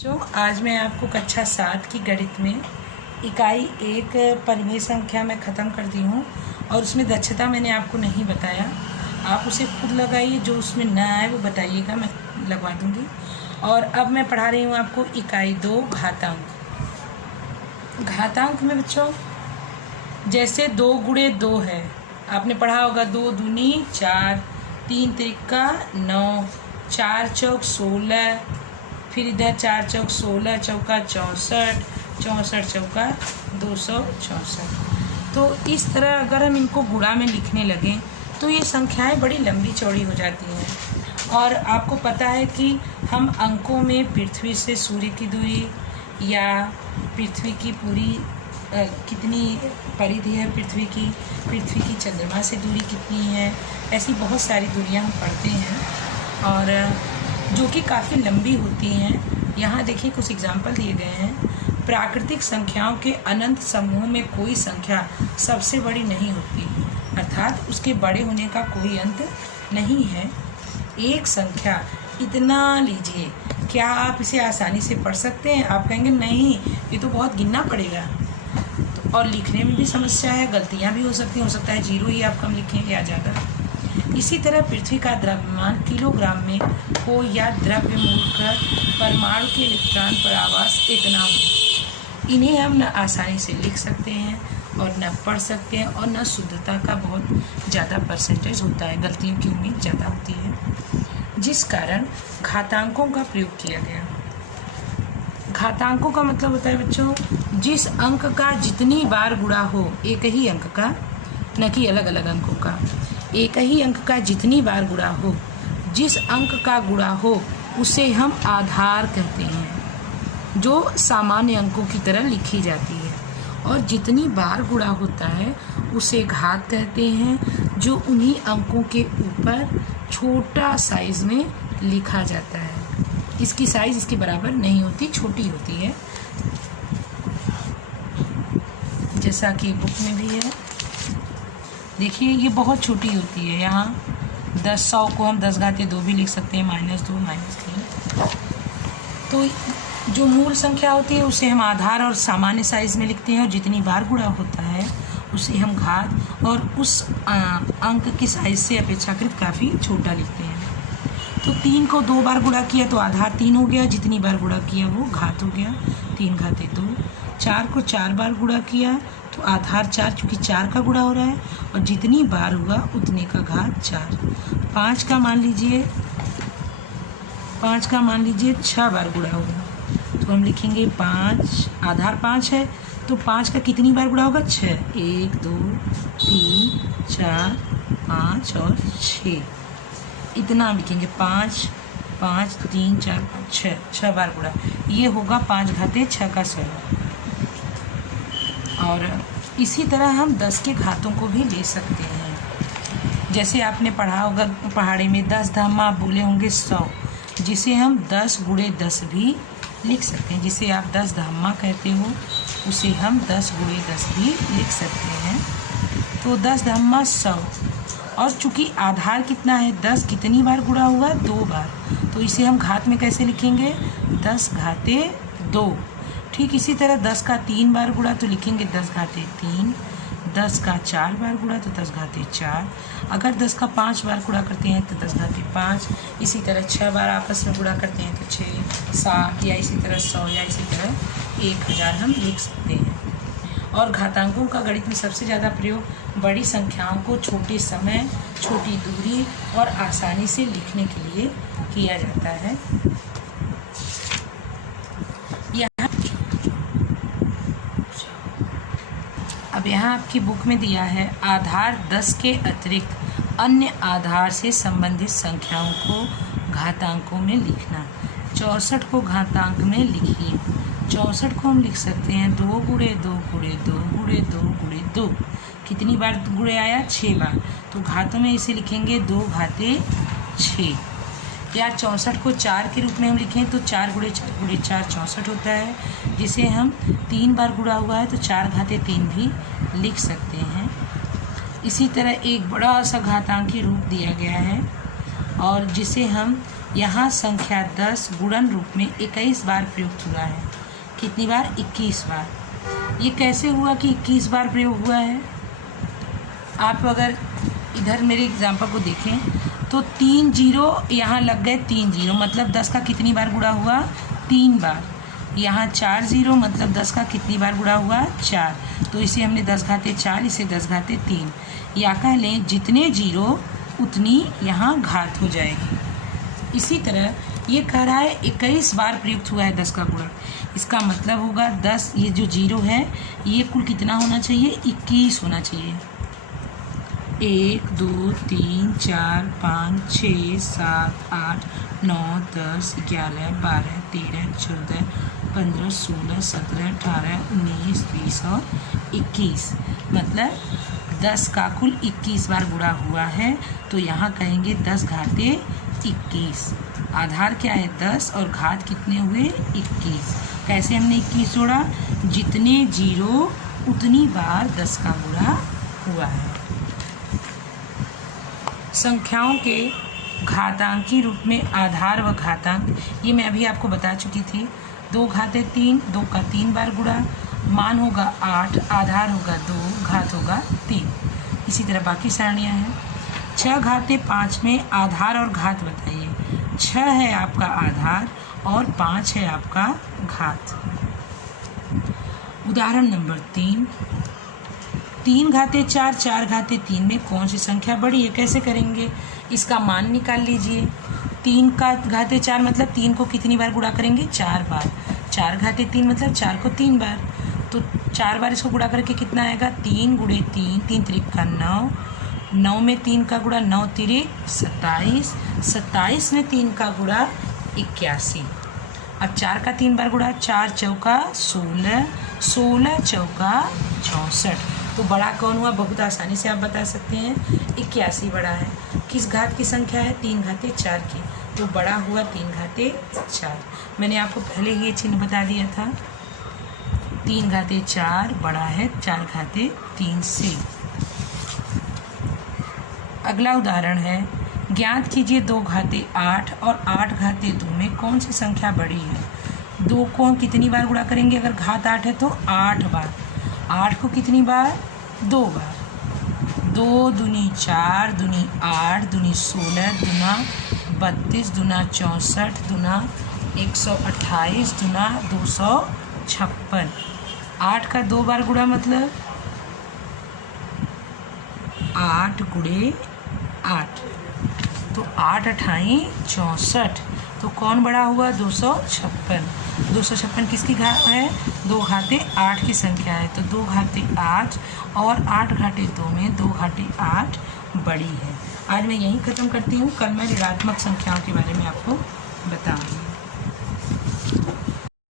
आज मैं आपको कक्षा 7 की गणित में इकाई 1 परिमेय संख्या में ख़त्म कर दी हूँ और उसमें दक्षता मैंने आपको नहीं बताया। आप उसे खुद लगाइए, जो उसमें ना आए वो बताइएगा, मैं लगवा दूँगी। और अब मैं पढ़ा रही हूँ आपको इकाई 2 घातांक। घातांक में बच्चों जैसे 2 गुणे 2 है, आपने पढ़ा होगा 2 दूनी 4, 3 त्रिका 9, 4 चौक 16, फिर इधर 4 चौक 16, चौका 64, 64 चौका 264। तो इस तरह अगर हम इनको गुणा में लिखने लगें तो ये संख्याएं बड़ी लंबी चौड़ी हो जाती हैं। और आपको पता है कि हम अंकों में पृथ्वी से सूर्य की दूरी या पृथ्वी की पूरी कितनी परिधि है पृथ्वी की चंद्रमा से दूरी कितनी है, ऐसी बहुत सारी दूरियां हम पढ़ते हैं और जो कि काफ़ी लंबी होती हैं। यहाँ देखिए कुछ एग्जाम्पल दिए गए हैं। प्राकृतिक संख्याओं के अनंत समूह में कोई संख्या सबसे बड़ी नहीं होती, अर्थात उसके बड़े होने का कोई अंत नहीं है। एक संख्या इतना लीजिए, क्या आप इसे आसानी से पढ़ सकते हैं? आप कहेंगे नहीं, ये तो बहुत गिनना पड़ेगा। तो और लिखने में भी समस्या है, गलतियाँ भी हो सकती हैं, हो सकता है 0 ही आप कम लिखें या ज़्यादा। इसी तरह पृथ्वी का द्रव्यमान किलोग्राम में हो या द्रव्य मूलक परमाणु के इलेक्ट्रॉन पर आवास इतना हो, इन्हें हम न आसानी से लिख सकते हैं और न पढ़ सकते हैं और न शुद्धता का बहुत ज़्यादा परसेंटेज होता है, गलतियों की उम्मीद ज़्यादा होती है, जिस कारण घातांकों का प्रयोग किया गया। घातांकों का मतलब होता है बच्चों, जिस अंक का जितनी बार गुणा हो, एक ही अंक का, न कि अलग अलग अंकों का, एक ही अंक का जितनी बार गुणा हो, जिस अंक का गुणा हो उसे हम आधार कहते हैं, जो सामान्य अंकों की तरह लिखी जाती है। और जितनी बार गुणा होता है उसे घात कहते हैं, जो उन्हीं अंकों के ऊपर छोटा साइज में लिखा जाता है। इसकी साइज इसके बराबर नहीं होती, छोटी होती है, जैसा कि बुक में भी है। देखिए ये बहुत छोटी होती है। यहाँ 100 को हम 10⁻2 भी लिख सकते हैं, -2 -3। तो जो मूल संख्या होती है उसे हम आधार और सामान्य साइज में लिखते हैं, और जितनी बार गुणा होता है उसे हम घात और उस अंक की साइज से अपेक्षाकृत काफ़ी छोटा लिखते हैं। तो 3 को 2 बार गुणा किया तो आधार 3 हो गया, जितनी बार गुणा किया वो घात हो गया, 3⁻2। 4 को 4 बार गुणा किया तो आधार 4, चूँकि 4 का गुणा हो रहा है, और जितनी बार हुआ उतने का घात 4। 5 का मान लीजिए 6 बार गुणा होगा, तो हम लिखेंगे 5, आधार 5 है तो 5 का कितनी बार गुणा होगा? 6। 1 2 3 4 5 और 6, इतना हम लिखेंगे। 5 5 3 4 5 6 बार गुणा, ये होगा 5⁻6 का सरल। और इसी तरह हम 10 के घातों को भी ले सकते हैं। जैसे आपने पढ़ा होगा पहाड़ी में 10 धामा, आप बोले होंगे 100, जिसे हम 10 × 10 भी लिख सकते हैं। जिसे आप 10 धामा कहते हो उसे हम 10 × 10 भी लिख सकते हैं। तो 10 धामा 100, और चूँकि आधार कितना है, 10 कितनी बार गुणा हुआ? 2 बार, तो इसे हम घात में कैसे लिखेंगे? 10⁻2। ठीक इसी तरह 10 का 3 बार गुणा तो लिखेंगे 10⁻3, 10 का 4 बार गुणा तो 10⁻4, अगर 10 का 5 बार गुणा करते हैं तो 10⁻5, इसी तरह 6 बार आपस में गुणा करते हैं तो 6, 7, या इसी तरह 100, या इसी तरह 1000 हम लिख सकते हैं। और घातांकों का गणित में सबसे ज़्यादा प्रयोग बड़ी संख्याओं को छोटे समय, छोटी दूरी और आसानी से लिखने के लिए किया जाता है। अब यहाँ आपकी बुक में दिया है आधार 10 के अतिरिक्त अन्य आधार से संबंधित संख्याओं को घातांकों में लिखना। 64 को घातांक में लिखिए। 64 को हम लिख सकते हैं 2 × 2 × 2 × 2 × 2। कितनी बार गुणे आया? 6 बार, तो घातों में इसे लिखेंगे 2⁻6। या 64 को 4 के रूप में हम लिखें तो 4 × 4 × 4 64 होता है, जिसे हम 3 बार गुणा हुआ है तो 4⁻3 भी लिख सकते हैं। इसी तरह एक बड़ा सा घातांकी रूप दिया गया है और जिसे हम यहाँ संख्या 10 गुणन रूप में 21 बार प्रयुक्त हुआ है। कितनी बार? 21 बार। ये कैसे हुआ कि 21 बार प्रयोग हुआ है? आप अगर इधर मेरे एग्जाम्पल को देखें तो 3 जीरो यहाँ लग गए, 3 जीरो मतलब 10 का कितनी बार गुणा हुआ? 3 बार। यहाँ 4 जीरो मतलब 10 का कितनी बार गुणा हुआ? 4। तो इसे हमने 10 घाते 4, इसे 10 घाते 3, या कह लें जितने जीरो उतनी यहाँ घात हो जाएगी। इसी तरह ये कह रहा है 21 बार प्रयुक्त हुआ है 10 का गुणन। इसका मतलब होगा 10, ये जो जीरो है ये कुल कितना होना चाहिए? 21 होना चाहिए। 1 2 3 4 5 6 7 8 9 10 11 12 13 14 15 16 17 18 19 20 और 21, मतलब 10 का कुल 21 बार गुणा हुआ है। तो यहाँ कहेंगे 10 घाते 21। आधार क्या है? 10 और घात कितने हुए? 21। कैसे हमने 21 जोड़ा? जितने जीरो उतनी बार 10 का गुणा हुआ है। संख्याओं के घातांकी रूप में आधार व घातांक, ये मैं अभी आपको बता चुकी थी। 2 घाते 3, 2 का 3 बार गुणा, मान होगा 8, आधार होगा 2, घात होगा 3। इसी तरह बाकी सारणियाँ हैं। 6 घाते 5 में आधार और घात बताइए। 6 है आपका आधार और 5 है आपका घात। उदाहरण नंबर 3, 3 घाते 4, 4 घाते 3 में कौन सी संख्या बड़ी है? कैसे करेंगे? इसका मान निकाल लीजिए। 3 का घाते 4 मतलब 3 को कितनी बार गुणा करेंगे? 4 बार। 4 घाते 3 मतलब 4 को 3 बार। तो 4 बार इसको गुणा करके कितना आएगा? 3 गुणे 3, 3 त्रिक का 9, 9 में 3 का गुणा 9 तिरिक 27, 27 में 3 का गुणा 81। अब 4 का 3 बार गुणा, 4 चौका 16, 16 चौका 64। तो बड़ा कौन हुआ? बहुत आसानी से आप बता सकते हैं 81 बड़ा है। किस घात की संख्या है? 3 घाते 4 की। तो बड़ा हुआ 3 घाते 4। मैंने आपको पहले ही ये चिन्ह बता दिया था। 3 घाते 4 बड़ा है 4 घाते 3 से। अगला उदाहरण है, ज्ञात कीजिए 2 घाते 8 और 8 घाते 2 में कौन सी संख्या बड़ी है? 2 को हम कितनी बार गुणा करेंगे? अगर घात 8 है तो 8 बार। 8 को कितनी बार? 2 बार। 2 दूनी 4, दूनी 8, दूनी 16, दूना 32, दूना 64, दूना 128, दूना 256। 8 का 2 बार गुणा मतलब 8 गुणे 8, तो 8 अठाई 64। तो कौन बड़ा हुआ? 256। 256 किसकी घात है? 2 घाते 8 की संख्या है। तो 2 घाते 8 और 8 घाते 2 में 2 घाते 8 बड़ी है। आज मैं यहीं ख़त्म करती हूँ। कल मैं ऋणात्मक संख्याओं के बारे में आपको बताऊँगी।